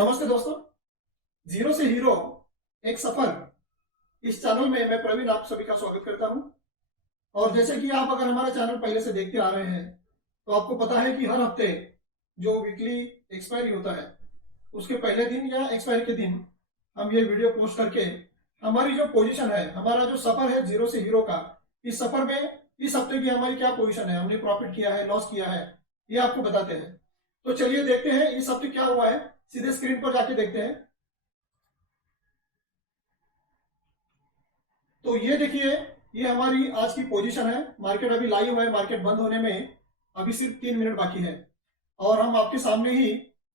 नमस्ते दोस्तों, जीरो से हीरो एक सफर इस चैनल में मैं प्रवीण आप सभी का स्वागत करता हूं। और जैसे कि आप अगर हमारा चैनल पहले से देखते आ रहे हैं तो आपको पता है कि हर हफ्ते जो वीकली एक्सपायरी होता है उसके पहले दिन या एक्सपायरी के दिन हम ये वीडियो पोस्ट करके हमारी जो पोजीशन है, हमारा जो सफर है जीरो से हीरो का, इस सफर में इस हफ्ते की हमारी क्या पोजीशन है, हमने प्रॉफिट किया है, लॉस किया है, ये आपको बताते हैं। तो चलिए देखते हैं इस हफ्ते क्या हुआ है, सीधे स्क्रीन पर जाके देखते हैं। तो ये देखिए, ये हमारी आज की पोजीशन है। मार्केट अभी लाइव है, मार्केट बंद होने में अभी सिर्फ 3 मिनट बाकी है और हम आपके सामने ही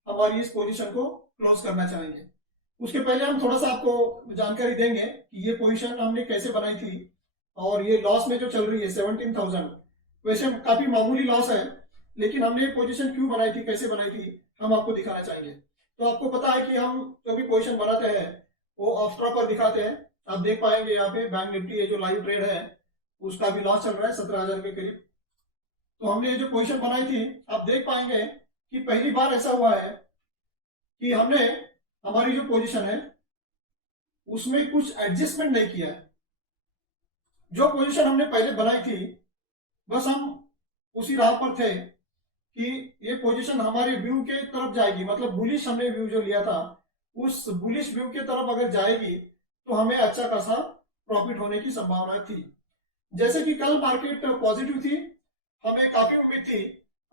हमारी इस पोजीशन को क्लोज करना चाहेंगे। उसके पहले हम थोड़ा सा आपको जानकारी देंगे कि ये पोजीशन हमने कैसे बनाई थी और ये लॉस में जो चल रही है 17,000, वैसे काफी मामूली लॉस है, लेकिन हमने ये पोजीशन क्यों बनाई थी, कैसे बनाई थी, हम आपको दिखाना चाहेंगे। तो आपको पता है कि हम जो भी पोजीशन बनाते हैं वो ऑप्स्ट्रा पर दिखाते हैं। आप देख पाएंगे यहाँ पे बैंक निफ्टी ये जो लाइव ट्रेड है उसका भी लॉस चल रहा है 17,000 के करीब। तो हमने ये जो पोजीशन बनाई थी, आप देख पाएंगे कि पहली बार ऐसा हुआ है कि हमने हमारी जो पोजीशन है उसमें कुछ एडजस्टमेंट नहीं किया है। जो पोजीशन हमने पहले बनाई थी बस हम उसी राह पर थे कि ये पोजीशन हमारे व्यू के तरफ जाएगी, मतलब बुलिश हमने व्यू जो लिया था उस बुलिश व्यू के तरफ अगर जाएगी तो हमें अच्छा खासा प्रॉफिट होने की संभावना थी। जैसे कि कल मार्केट पॉजिटिव थी, हमें काफी उम्मीद थी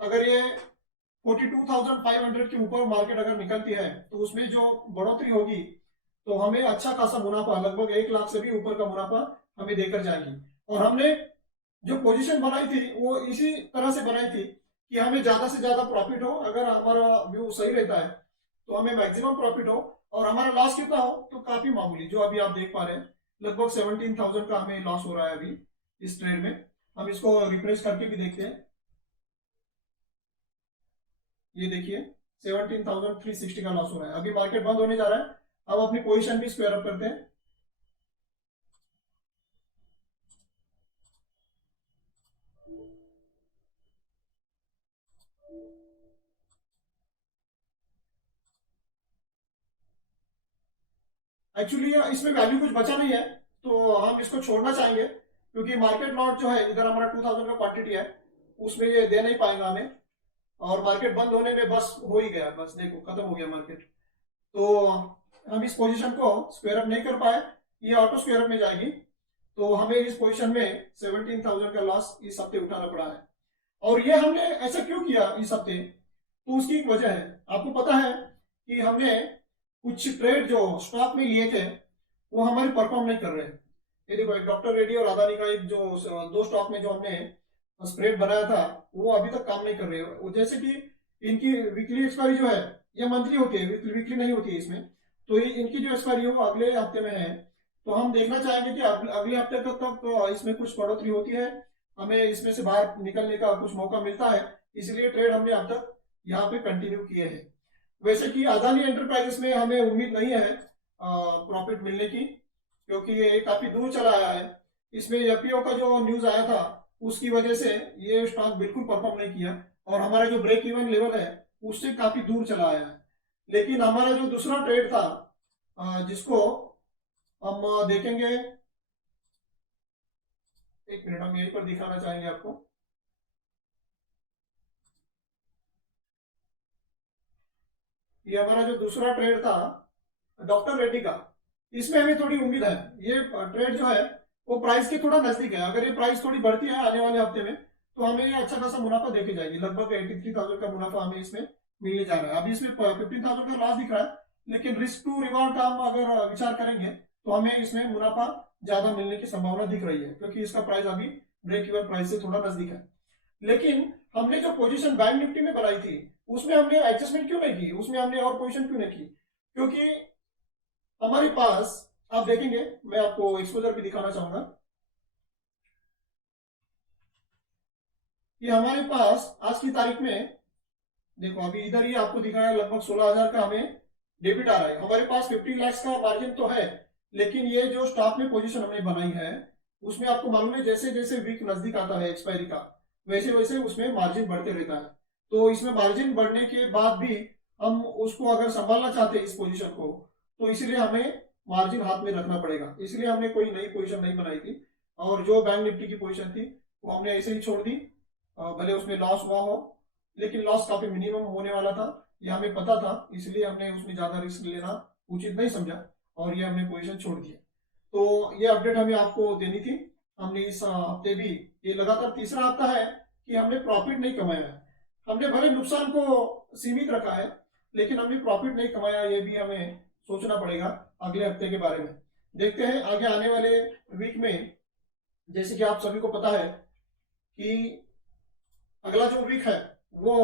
अगर ये 42,500 के ऊपर मार्केट अगर निकलती है तो उसमें जो बढ़ोतरी होगी तो हमें अच्छा खासा मुनाफा, लगभग 1 लाख से भी ऊपर का मुनाफा हमें देकर जाएगी। और हमने जो पोजीशन बनाई थी वो इसी तरह से बनाई थी कि हमें ज्यादा से ज्यादा प्रॉफिट हो, अगर हमारा व्यू सही रहता है तो हमें मैक्सिमम प्रॉफिट हो और हमारा लॉस कितना हो तो काफी मामूली, जो अभी आप देख पा रहे हैं लगभग 17,000 का हमें लॉस हो रहा है अभी इस ट्रेड में। हम इसको रिफ्रेश करके भी देखते हैं। ये देखिए 17,360 का लॉस हो रहा है, अभी मार्केट बंद होने जा रहा है। अब अपनी पोजीशन भी स्क्वायर अप करते हैं। एक्चुअली इसमें वैल्यू कुछ बचा नहीं है तो हम इसको छोड़ना चाहेंगे, क्योंकि मार्केट लॉट जो है इधर हमारा 2,000 का क्वांटिटी है उसमें ये दे नहीं पाएगा हमें, और मार्केट बंद होने में बस हो ही गया, बस देखो खत्म हो गया मार्केट। तो हम इस पोजीशन को स्क्वायर अप नहीं कर पाए, ये ऑटो स्क्वायर अप में जाएगी, तो हमें इस पोजीशन में 17,000 का लॉस इस हफ्ते उठाना पड़ा है। और ये हमने ऐसा क्यों किया इस हफ्ते, तो उसकी एक वजह है। आपको पता है कि हमने कुछ ट्रेड जो स्टॉक में लिए थे वो हमारे परफॉर्म नहीं कर रहे। ये देखो, एक डॉक्टर रेड्डी और अदानी का एक जो दो स्टॉक में जो हमने स्प्रेड बनाया था वो अभी तक काम नहीं कर रहे। वो जैसे कि इनकी वीकली एक्सपायरी जो है ये मंथली होती है, वीकली नहीं होती है इसमें, तो ये इनकी जो एक्सपायरी है वो अगले हफ्ते में है। तो हम देखना चाहेंगे कि अगले हफ्ते तक तो इसमें कुछ बढ़ोतरी होती है, हमें इसमें से बाहर निकलने का कुछ मौका मिलता है, इसलिए ट्रेड हमने अब तक यहाँ पे कंटिन्यू किए हैं। वैसे कि अदानी एंटरप्राइजेस में हमें उम्मीद नहीं है प्रॉफिट मिलने की, क्योंकि ये काफी दूर चला आया है। इसमें एफपीओ का जो न्यूज आया था उसकी वजह से ये स्टॉक बिल्कुल परफॉर्म नहीं किया और हमारा जो ब्रेक इवन लेवल है उससे काफी दूर चला आया है। लेकिन हमारा जो दूसरा ट्रेड था जिसको हम देखेंगे, एक मिनट हम यहीं पर दिखाना चाहेंगे आपको। ये हमारा जो दूसरा ट्रेड था डॉक्टर रेड्डी का, इसमें हमें थोड़ी उम्मीद है। ये ट्रेड जो है वो प्राइस के थोड़ा नजदीक है, अगर ये प्राइस थोड़ी बढ़ती है आने वाले हफ्ते में तो हमें ये अच्छा खासा मुनाफा देके जाएगी, लगभग 83,000 का मुनाफा हमें इसमें मिलने जा रहा है। अभी इसमें 15,000 का लॉस दिख रहा है, लेकिन रिस्क टू रिवॉर्ड का हम अगर विचार करेंगे तो हमें इसमें मुनाफा ज्यादा मिलने की संभावना दिख रही है, क्योंकि इसका प्राइस अभी ब्रेक इवन प्राइस से थोड़ा नजदीक है। लेकिन हमने जो पोजीशन बैंक निफ्टी में बनाई थी उसमें हमने एडजस्टमेंट क्यों नहीं की, उसमें हमने और पोजीशन क्यों नहीं की, क्योंकि हमारे पास, आप देखेंगे मैं आपको एक्सपोजर भी दिखाना चाहूंगा कि हमारे पास आज की तारीख में देखो, अभी इधर ही आपको दिखाया लगभग 16,000 का हमें डेबिट आ रहा है। हमारे पास 50 लाख का मार्जिन तो है, लेकिन ये जो स्टॉक में पोजीशन हमने बनाई है उसमें आपको मालूम है जैसे जैसे वीक नजदीक आता है एक्सपायरी का वैसे वैसे उसमें मार्जिन बढ़ते रहता है। तो इसमें मार्जिन बढ़ने के बाद भी हम उसको अगर संभालना चाहते हैं इस पोजीशन को, तो इसलिए हमें मार्जिन हाथ में रखना पड़ेगा। इसलिए हमने कोई नई पोजीशन नहीं बनाई थी, और जो बैंक निफ्टी की पोजीशन थी वो हमने ऐसे ही छोड़ दी। भले उसमें लॉस हुआ हो, लेकिन लॉस काफी मिनिमम होने वाला था, ये हमें पता था, इसलिए हमने उसमें ज्यादा रिस्क लेना उचित नहीं समझा और ये हमने पोजीशन छोड़ दिया। तो ये अपडेट हमें आपको देनी थी। हमने इस हफ्ते भी, ये लगातार तीसरा हफ्ता है कि हमने प्रॉफिट नहीं कमाया है। हमने भले नुकसान को सीमित रखा है, लेकिन हमने प्रॉफिट नहीं कमाया, ये भी हमें सोचना पड़ेगा अगले हफ्ते के बारे में। देखते हैं आगे आने वाले वीक में। जैसे कि आप सभी को पता है कि अगला जो वीक है वो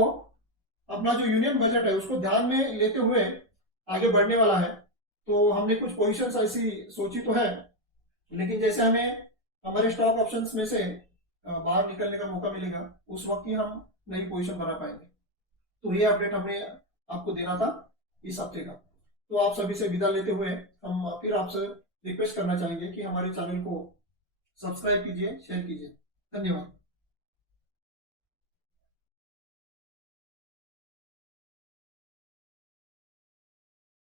अपना जो यूनियन बजट है उसको ध्यान में लेते हुए आगे बढ़ने वाला है। तो हमने कुछ पोजीशंस ऐसी सोची तो है, लेकिन जैसे हमें हमारे स्टॉक ऑप्शंस में से बाहर निकलने का मौका मिलेगा, उस वक्त ही हम नई पोजीशन बना पाएंगे। तो ये अपडेट हमने आपको देना था इस हफ्ते का। तो आप सभी से विदा लेते हुए हम फिर आपसे रिक्वेस्ट करना चाहेंगे कि हमारे चैनल को सब्सक्राइब कीजिए, शेयर कीजिए। धन्यवाद।